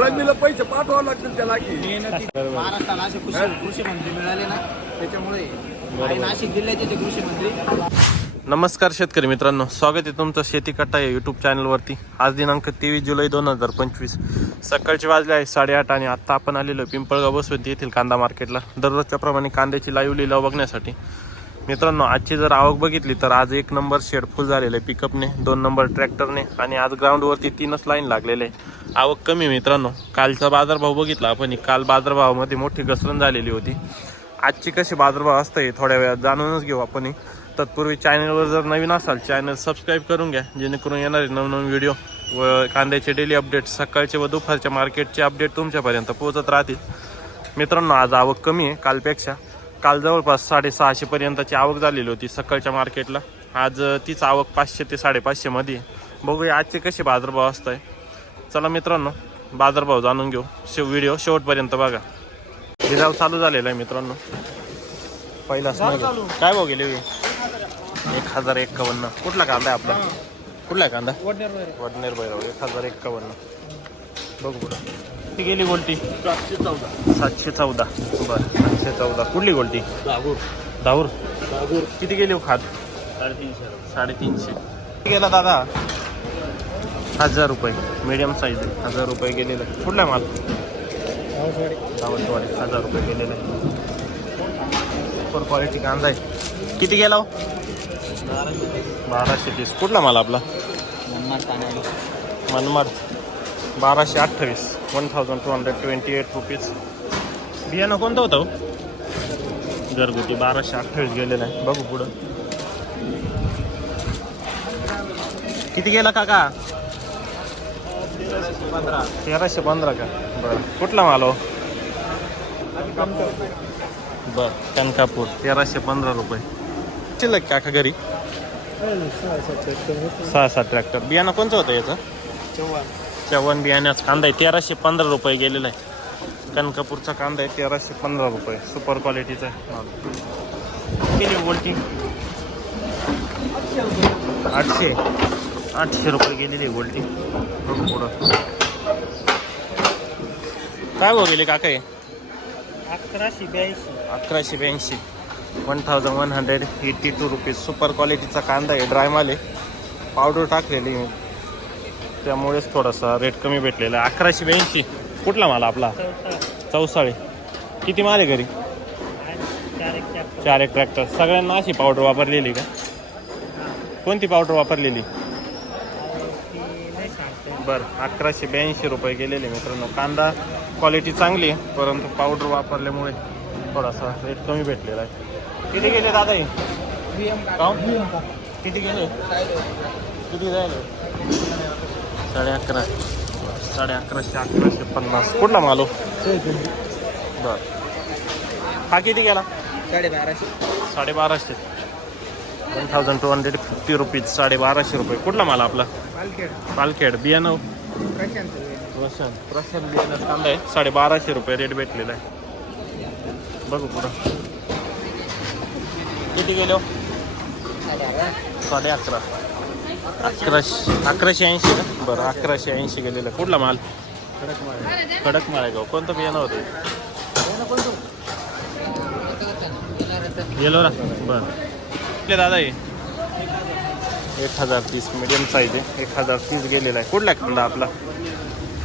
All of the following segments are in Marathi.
रजनीला पैसे पाठवावे लागतील त्याला की महाराष्ट्राला असे कृषी कृषी मंत्री मिळाले ना त्याच्यामुळे आणि नाशिक जिल्ह्याचे जे कृषी मंत्री नमस्कार शेतकरी मित्रांनो स्वागत आहे तुमचं शेती कट्टा या यूट्यूब चॅनलवरती आज दिनांक तेवीस जुलै दोन हजार पंचवीस. सकाळचे वाजले आहे साडेआठ आणि आत्ता आपण आलेलो पिंपळगाव बसवती येथील कांदा मार्केटला. दररोजच्या प्रमाणे कांद्याची लाईव्ह लिलाव बघण्यासाठी. मित्रांनो आजची जर आवक बघितली तर आज एक नंबर शेड फुल झालेलं आहे पिकअपने दोन नंबर ट्रॅक्टरने आणि आज ग्राउंडवरती तीनच लाईन लागलेले आहे. आवक कमी आहे मित्रांनो. कालचा बाजारभाव बघितला आपण. काल बाजारभावामध्ये मोठी घसरण झालेली होती. आजची कशी बाजारभाव असते थोड्या वेळात जाणूनच घेऊ आपण. तत्पूर्वी चॅनलवर जर नवीन असाल चॅनल सबस्क्राईब करून घ्या. जेणेकरून येणारे नवनवीन व्हिडिओ व कांद्याचे डेली अपडेट सकाळचे व दुपारच्या मार्केटचे अपडेट तुमच्यापर्यंत पोहोचत राहतील. मित्रांनो आज आवक कमी आहे कालपेक्षा. काल जवळपास साडेसहाशेपर्यंतची आवक झालेली होती सकाळच्या मार्केटला. आज तीच आवक पाचशे ते साडेपाचशेमध्ये आहे. बघूया आजचे कसे बाजारभाव असत आहे चला मित्रांनो बाजारभाव जाणून घेऊ. शेव व्हिडिओ शेवटपर्यंत बघा. लिलाव चालू झालेला आहे मित्रांनो. पहिलाच का? काय भाव गेले? एक हजार एक्कावन्न. कुठला कांदा आहे आपला? कुठला आहे कांदा? वडनेर बैराव एक हजार एक्कावन्न. बघू पुढं. किती गेली गोल्टी? सातशे चौदा. बरं सातशे चौदा. कुठली गोल्टी? दाऊर किती गेली हो खात? साडेतीनशे. किती गेला दादा. हजार रुपये. मीडियम साईज आहे. हजार रुपये गेलेला. आहे. कुठला माल? दावतवाडी हजार रुपये गेलेला. आहे सुपर क्वालिटी कांदा आहे. किती गेला हो? बाराशे तीस. कुठला माल आपला? मनमाड बाराशे अठ्ठावीस. One thousand two hundred twenty eight rupees बियाणं कोणतं होतं हो? घरगुती. बाराशे अठ्ठावीस गेलेलं आहे. बघू पुढं. किती गेला काका? तेराशे पंधरा का? बरं. कुठला माल हो? बर कनकापूर. तेराशे पंधरा रुपये. शिल्लक का घरी? सहा सात ट्रॅक्टर बियाणं कोणतं होतं याचं? चव्हाण. चव्हाण बियाण्याचा कांदा आहे. तेराशे पंधरा रुपये गेलेला आहे. कनकापूरचा कांदा आहे. तेराशे पंधरा रुपये. सुपर क्वालिटीचा माल. किती बोलती? आठशे. आठशे रुपये गेलेली आहे गोल्टी काय भाव गेले काका हे? अकराशे ब्याऐंशी. अकराशे ब्याऐंशी. One thousand one hundred eighty two rupees super क्वालिटीचा कांदा आहे ड्राय माल आहे. पावडर टाकलेली. त्यामुळेच थोडासा रेट कमी भेटलेला आहे. अकराशे ब्याऐंशी. कुठला माल आपला? चौसाळे. किती माल आहे घरी? चार एक ट्रॅक्टर सगळ्यांना अशी पावडर वापरलेली का? कोणती पावडर वापरलेली? बरं अकराशे ब्याऐंशी रुपये गेलेले मित्रांनो. कांदा क्वालिटी चांगली आहे परंतु पावडर वापरल्यामुळे थोडासा रेट कमी भेटलेला आहे. किती गेले दादा हे? किती गेले? किती जायले साडे अकरा. साडे अकराशे अकराशे पन्नास. कुठला मालो बर. हा किती गेला? साडे बाराशे साडे बाराशे one thousand two hundred fifty rupees साडे बाराशे रुपये. कुठला माल आपला? पालखेड पालखेड बियाणं. प्रशांत प्रशांत बियाणं कांदा आहे. साडे बाराशे रुपये रेट भेटलेला आहे. बघू पुढं. किती गेलो साडे अकरा. अकराशे अकराशे ऐंशी का? बरं अकराशे ऐंशी गेलेलं. कुठला माल? कडक माल आहे गाव हो? कोणतं बियाणं होतं? गेलो रा बरं. कुठले दादा हे? एक हजार तीस मिडियम साईज आहे. एक हजार तीस गेलेला आहे. कुठला कांदा आपला?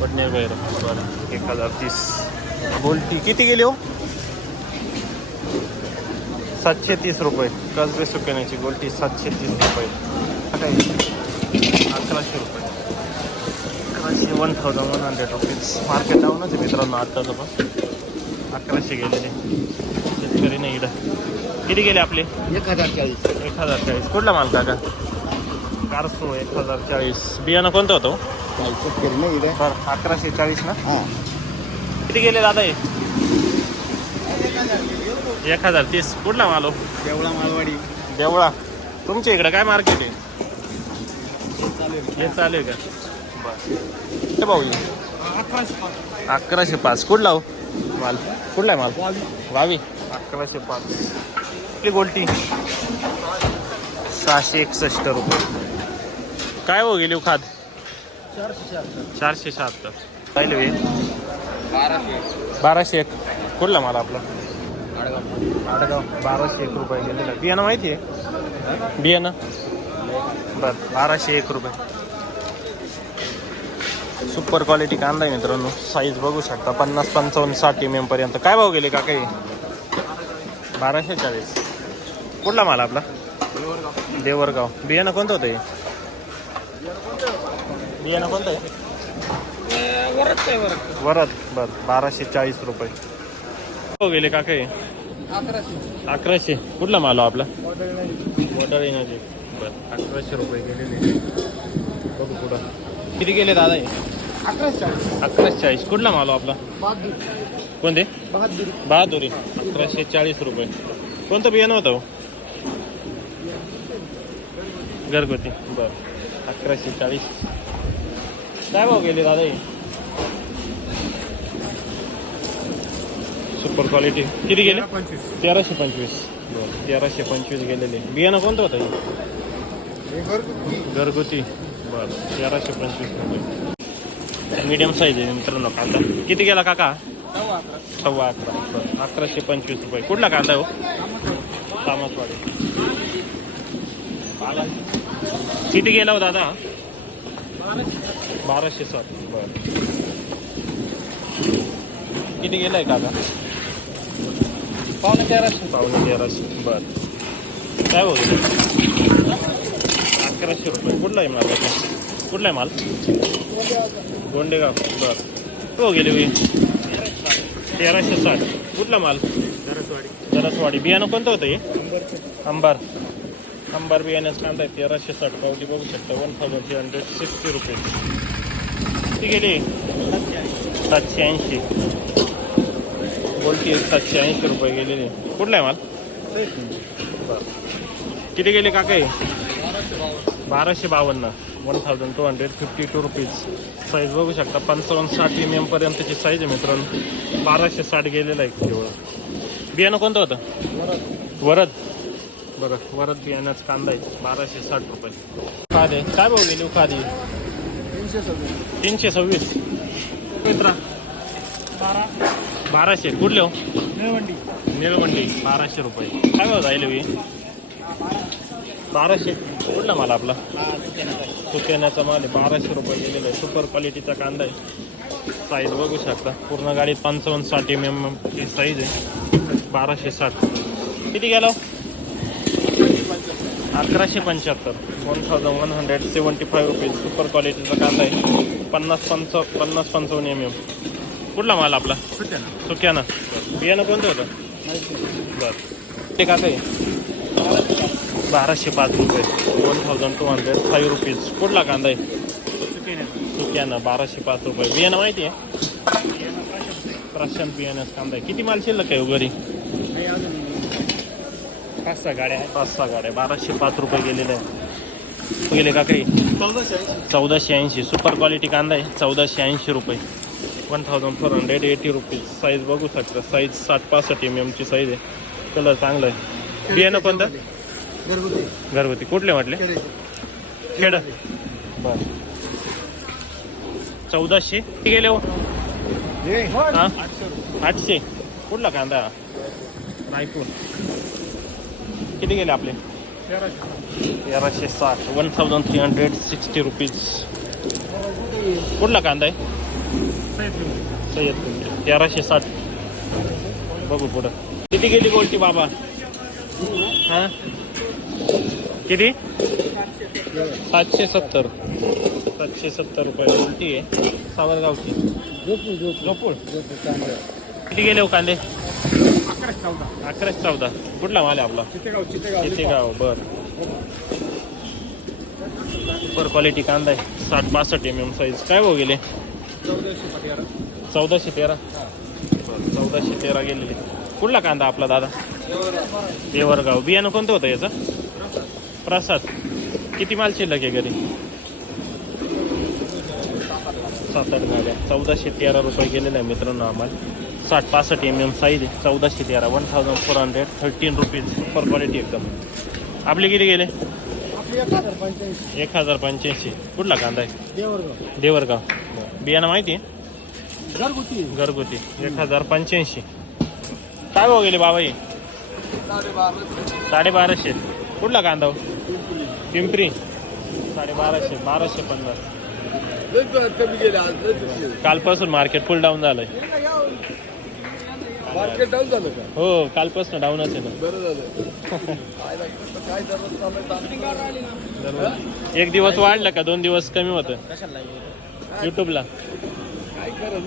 बरं. एक हजार तीस. गोल्टी किती गेली हो? सातशे तीस रुपये. कसबे सुकण्याची गोल्टी सातशे तीस रुपये. अकराशे रुपये. अकराशे one thousand one hundred rupees market डाऊनच आहे मित्रांनो आत्ताचं पण. अकराशे गेलेले. शेतकरी नाही इकडं. किती गेले आपले? एक हजार चाळीस. एक हजार चाळीस. कुठला माल काका? कारसो एक हजार चाळीस. बियाणं कोणतं होतं? शेतकरी नाही बरं अकराशे चाळीस ना? हां. किती गेले दादा हे? एक हजार तीस. कुठला माल हो? देवळा मालवाडी. देवळा. तुमच्या इकडं काय मार्केट आहे? हे चालू आहे. का? बरं. भाऊ हे? अकराशे अकराशे पाच. कुठला हो? माल कुठला आहे माल? वावी. अकराशे पाच. आपली गोल्टी? सहाशे एकसष्ट रुपये. काय हो गेली खाद? चारशे शहात्तर. पाहिलं हे बाराशे एक. कुठला माल आपला? आडगाव. बाराशे एक रुपये गेलेला. बियाणं माहिती आहे? बियाणं. बरं बाराशे एक रुपये. सुपर क्वालिटी कांदा आहे मित्रांनो. साईज बघू शकता. पन्नास पंचावन्न साठ एम एम पर्यंत. काय भाव गेले का काही बाराशे चाळीस. कुठला माल आपला? देवरगाव. बियाणं कोणतं होतं हे? बियाणं कोणतं आहे वरद. बर बाराशे चाळीस रुपये. हो गेले का काही अकराशे. कुठला माल हो आपला? वॉटर एनर्जी बर अकराशे रुपये गेलेले. बघू पुढं. किती गेले दादा हे? अकराशे चाळीस. कुठला माल हो आपला? कोणते? बहादुरी. अकराशे चाळीस रुपये. कोणतं बियाणं होतं हो? घरगुती. बर. अकराशे चाळीस. काय भाव गेले दादा सुपर क्वालिटी किती गेले? तेराशे पंचवीस. बरं तेराशे पंचवीस गेलेले. बियाणं कोणतं होतं हे? घरगुती. बरं तेराशे पंचवीस रुपये. मीडियम साईज आहे मित्रांनो कांदा. किती गेला काका? सव्वा अकरा. बरं अकराशे पंचवीस रुपये. कुठला कांदा हो? तामसवाडी. किती गेला हो दादा? बाराशे सात बर. किती आहे काका? पावणे तेराशे. पावणे तेराशे. बर. काय बोलतो अकराशे रुपये. कुठला आहे माल कुठला आहे माल? गोंडेगाव. बर. हो गेले मी तेराशे साठ. कुठला माल? दरसवाडी बियाणं कोणतं होतं हे? अंबार. अंबार बियाण्याचं कांदा आहे तेराशे साठ पावली बघू शकता. One thousand three hundred sixty rupees ती गेली सातशे ऐंशी. बोलती सातशे ऐंशी रुपये गेलेले. कुठला आहे माल? किती गेले काका बाराशे बावन्न. One thousand two hundred fifty two rupees size बघू शकता. पंचावन्न साठ एम एम पर्यंतची साईज आहे मित्रांनो. बाराशे साठ गेलेला आहे केवळ. बियाणं कोणतं होतं? वरद. बघा वरद बियाण्याचं कांदा आहे बाराशे साठ रुपये. खादे काय भाऊ गेली हो खादी तीनशे सव्वीस. मित्रा बारा बाराशे. कुठले हो? निळवंडी. बाराशे रुपये. काय भाऊ जाईल मी बाराशे. कुठला माल आपला? सुकेण्याचा माल आहे. बाराशे रुपये गेलेला आहे. सुपर क्वालिटीचा कांदा आहे. साईज बघू शकता. पूर्ण गाडीत पंचावन्न साठ एम एम ची साईज आहे. बाराशे साठ. किती गेला हो? अकराशे पंच्याहत्तर. One thousand one hundred seventy five rupees super क्वालिटीचा कांदा आहे. पन्नास पंच पन्नास पंचावन्न एम एम कुठला माल आपला? सुक्यानं. बियाणं कोणतं होतं? बरं. ते का काही बाराशे पाच रुपये. One thousand two hundred five rupees कुठला कांदा आहे? सुक्यानं. बाराशे पाच रुपये. बियाणं माहिती आहे? प्रशांत बियाण्याचं कांदा आहे. किती माल शिल्लक आहे हो घरी? पाच सहा गाड्या आहेत. पाच सहा गाड्या. बाराशे पाच रुपये गेलेले आहे गेले का काही? चौदाशे ऐंशी. सुपर क्वालिटी कांदा आहे. चौदाशे ऐंशी रुपये. One thousand four hundred eighty rupees size बघू शकता. साईज साठ पासष्ट एम एमची साईज आहे. कलर चांगला आहे. बियाणं कोणतं? घरगुती. घरगुती. कुठले म्हटले? खेड. बर. चौदाशे. किती गेले हो. हा? आठशे. कुठला कांदा? रायपूर. किती गेले आपले? तेराशे साठ. One thousand three hundred sixty rupees कुठला कांदा आहे? सय्यद तेराशे साठ. बघू पुढं. किती गेली गोल्टी बाबा? हां? किती? सातशे सत्तर. सातशे सत्तर रुपये. उलटी आहे. सावरगावची. जोपूळ किती गेले हो कांदे? अकराशे चौदा. कुठला माल आहे आपला? किती गाव बर. सुपर क्वालिटी कांदा आहे. साठ पासष्ट एम एम साईज काय भाऊ गेले? चौदाशे तेरा? चौदाशे तेरा गेलेले. कुठला कांदा आपला दादा? देवरगाव. बियाणं कोणतं होतं याचं? प्रसाद. किती माल शिल्लक आहे घरी? सात आठ गाड्या. चौदाशे तेरा रुपये गेलेले आहे मित्रांनो आम्हाला. साठ पासष्ट एम एम साईज आहे. चौदाशे तेरा one thousand four hundred thirteen rupees super quality एकदम. आपले किती गेले? एक हजार पंच्याऐंशी. कुठला कांदा आहे? देवरगाव. बियाणं माहिती आहे? घरगुती. घरगुती. एक हजार पंच्याऐंशी. काय भाव गेले बाबा हे साडेबारा साडेबाराशे. कुठला कांदा हो? पिंपरी. साडेबाराशे बाराशे पन्नास. कालपासून मार्केट फुल डाऊन झालंय. मार्केट डाऊन झालं का? हो कालपासून डाऊनच आहे ना. बरं झालं. काय दररोज. एक दिवस वाढलं का? दोन दिवस कमी होतं? युट्यूबला काय करायचं.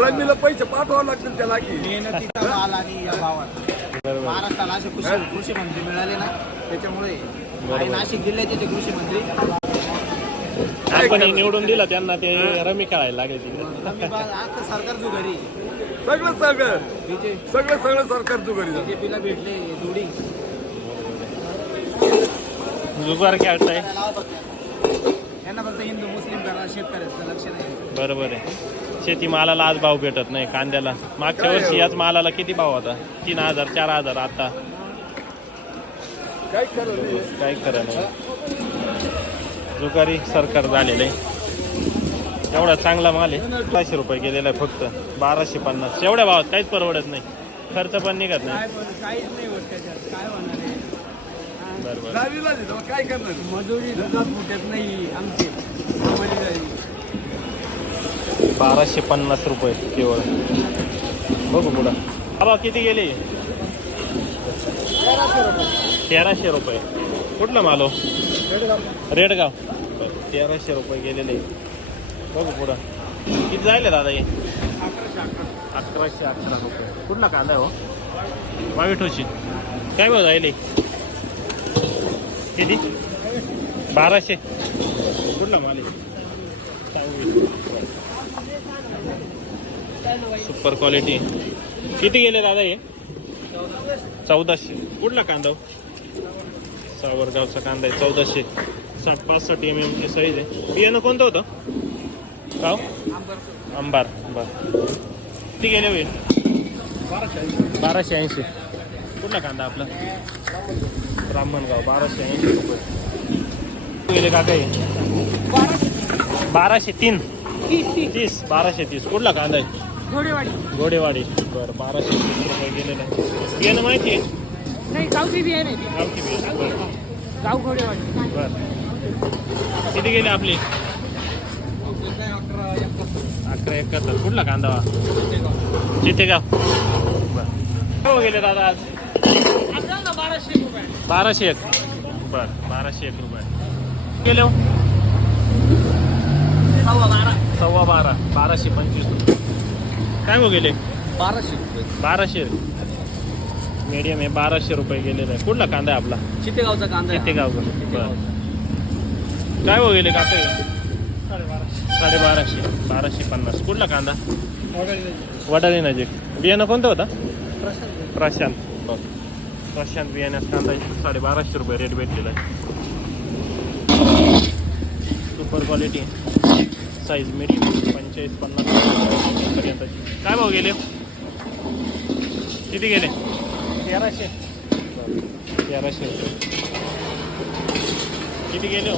रमीला पैसे पाठवावं लागतील त्याला की. मेहनतीचा माल आणि या भावात. महाराष्ट्राला असे कृषी कृषी मंत्री मिळाले ना त्याच्यामुळे आणि नाशिक जिल्ह्याचे जे कृषी मंत्री आपण हे निवडून दिलं त्यांना ते रमी खेळायला लागायची. आम्ही बा- आता सरकार जो घरी सगळं सगळं बीजे. सगळं सगळं सरकार तू घरी बीजेपीला भेटले जोडी. जुगार खेळताय. यांना फक्त हिंदू मुस्लिम करा शेतकऱ्याचं लक्ष नाही. बरोबर आहे. शेती मालाला आज भाव भेटत नाही कांद्याला. मागच्या वर्षी याच मालाला किती भाव होता? तीन हजार चार हजार आता. काय खरं नाही. काय खरं नाही. जुगारी सरकार झालेलं आहे. एवढा चांगला माल आहे. पाचशे रुपये गेलेला आहे फक्त. बाराशे पन्नास. एवढ्या भावात काहीच परवडत नाही. खर्च पण निघत नाही. काय करणार? मजुरी फुटत आमचे. बाराशे पन्नास रुपये केवळ. बघू पुढं. बाबा किती गेले? तेराशे रुपये. कुठला माल हो? रेडगाव. तेराशे रुपये गेलेले. बघू पुढं. किती जायले दादा हे? अकराशे अकरा रुपये. कुठला कांदा आहे हो? वावीठोशी. काय भाव जायले? किती? बाराशे. कुठला माल. सुपर क्वालिटी किती गेले दादा हे? चौदाशे. कुठला कांदा हो? सावरगावचा कांदा आहे चौदाशे साठ पासष्ट एम एमची साईज आहे. बियाणं कोणतं होतं? हो? अंबार. बर. किती गेले होईल बाराशे ऐंशी. कुठला कांदा आपला? ब्राह्मणगाव बाराशे ऐंशी रुपये. गेले का काही? बाराशे तीन. तीस बाराशे तीस. कुठला कांदा आहे? घोडेवाडी. बरं बाराशे तीस रुपये गेलेला आहे. बियाणं माहिती आहे? नाही गावठी बी आहे नाही बरं. गाव घोडेवाडी बरं. किती गेले आपले? अकरा एकाहत्तर. कुठला कांदा? वा चितेगाव. बरं. हो गेले दादा आज? बाराशे रुपये. बाराशे एक. बरं बाराशे एक रुपये. गेले हो? सव्वा बारा. सव्वा बारा. बाराशे पंचवीस रुपये. काय हो गेले? बाराशे रुपये. बाराशे. मीडियम आहे बाराशे रुपये गेलेला आहे. कुठला कांदा आहे आपला? चितेगावचा कांदा आहे. बरं. काय हो गेले काका साडे बाराशे बाराशे पन्नास. कुठला कांदा? वडाली नजीक बियाणं कोणतं होता? प्रशांत. बरं. प्रशांत बियाण्यास कांदा साडे बाराशे रुपये रेट भेटलेला आहे. सुपर क्वालिटी साईज मिडियम पंचेचाळीस पन्नास पर्यंत काय भाव गेले? किती गेले? तेराशे. तेराशे रुपये. किती गेले हो?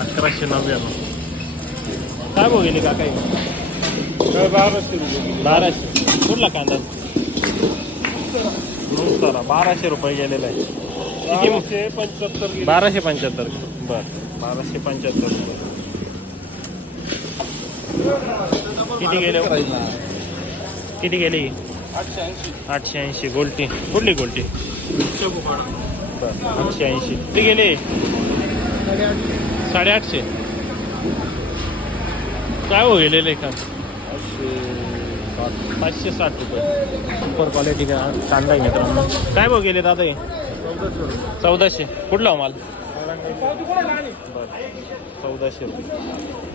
अकराशे नव्याण्णव. काय भाऊ गेले काका हे? बाराशे रुपये बाराशे. कुठला कांदा? नुसारा बाराशे रुपये गेलेला आहे. किती बाराशे पंच्याहत्तर बाराशे पंच्याहत्तर. बर. बाराशे पंच्याहत्तर. रुपये किती गेले हो? किती गेले? आठशे ऐंशी. आठशे ऐंशी. गोल्टी. कुठली गोल्टी? आठशे ऐंशी. किती गेले? साडेआठशे. काय हो गेलेले का पाचशे साठ रुपये. सुपर क्वालिटी का? कांदा आहे मित्रांनो. काय भाव गेले दादा चौदाशे कुठला हो माल? बरं चौदाशे रुपये.